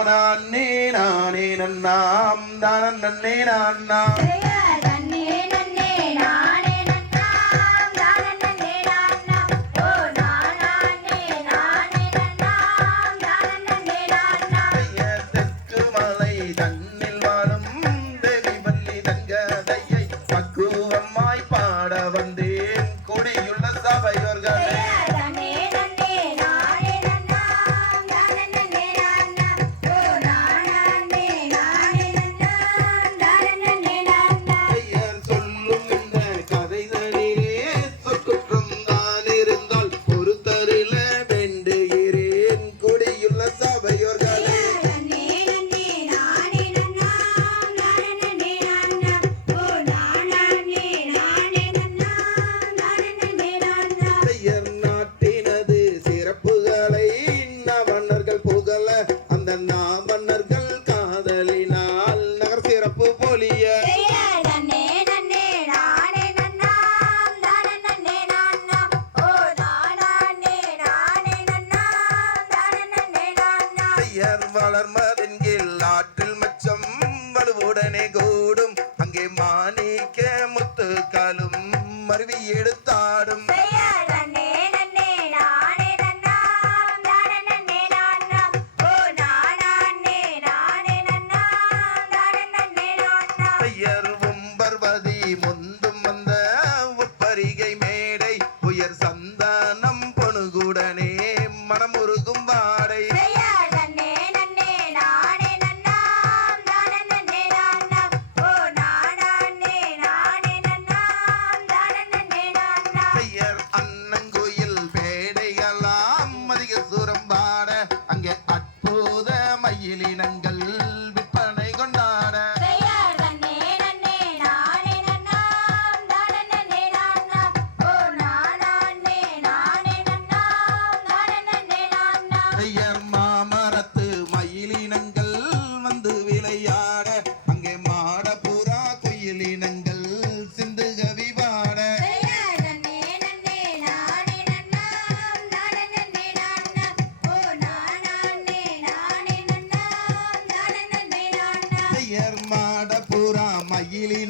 நானே நானே நன்னாம் தானன் நன்னே நான்னா மலை தன் தளர்மதென்கில் ஆற்றில் மச்சம் வலுவுடனே கூடும். அங்கே மாணிக்க முத்துக்காலும் மருவி எடுத்தாடும். ஐயரும் 这里能。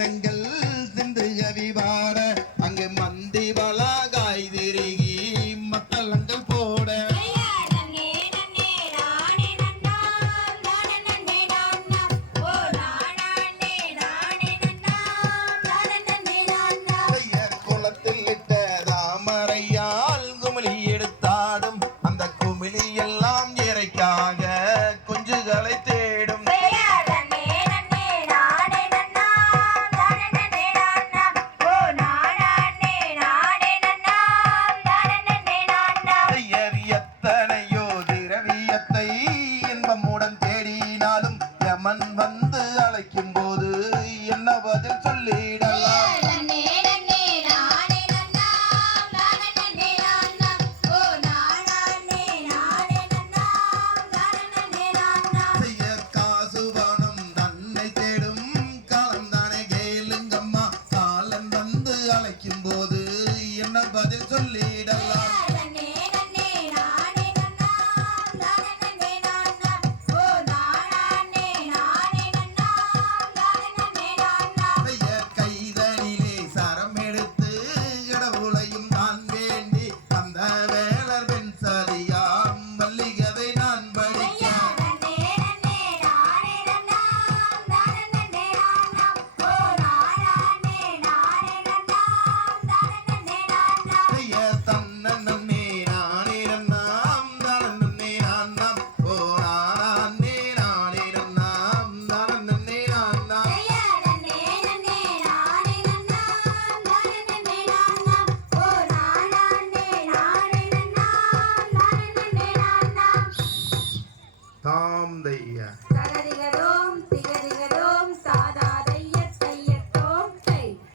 மங்களங்கள் சிந்து அவிவார அங்கு மந்திவளா Tom the uh,